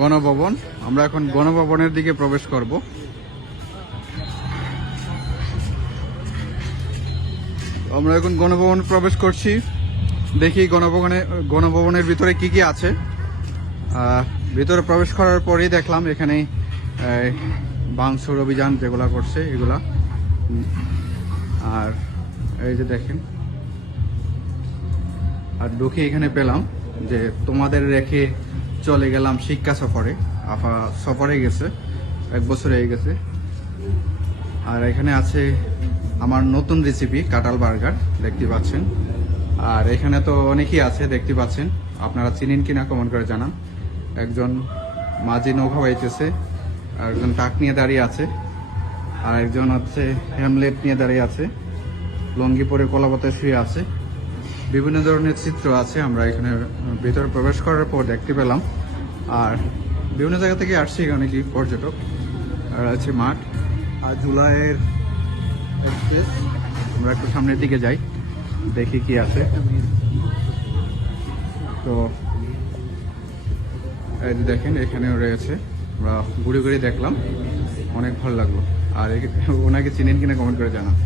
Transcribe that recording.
গণভবন। আমরা এখন গণভবনের দিকে প্রবেশ করব। আমরা এখন গণভবন প্রবেশ করছি। দেখি গণভবনের ভিতরে কি কি আছে। ভিতরে প্রবেশ করার পরেই দেখলাম এখানে ভাঙচুর অভিযান যেগুলা করছে এগুলা। আর এই যে দেখেন, আর ঢুকে এখানে পেলাম যে তোমাদের রেখে চলে গেলাম শিক্ষা সফরে। আপা সফরে গেছে, 1 বছর হয়ে গেছে। আর এখানে আছে আমার নতুন রেসিপি কাঁঠাল বার্গার, দেখতে পাচ্ছেন। আর এখানে তো অনেকেই আছে দেখতে পাচ্ছেন, আপনারা চিনেন কিনা কমেন্ট করে জানান। একজন মাঝি নৌকা বাইতেছে, আর একজন টাক নিয়ে দাঁড়িয়ে আছে, আর একজন হচ্ছে হ্যামলেট নিয়ে দাঁড়িয়ে আছে, লঙ্গি পরে কলাপাতায় শুয়ে আছে। বিভিন্ন ধরনের চিত্র আছে আমরা এখানে ভিতরে প্রবেশ করার পর দেখতে পেলাম। আর বিভিন্ন জায়গা থেকে আসছে এখানে কি পর্যটক। আর আছে মাঠ আর জুলাইয়ের এক্সপ্রেস। আমরা একটু সামনের দিকে যাই, দেখি কি আছে। তো এই যে দেখেন এখানেও রয়েছে, আমরা ঘুরে ঘুরে দেখলাম, অনেক ভালো লাগলো। আর ওনাকে চিনেন কিনা কমেন্ট করে জানান।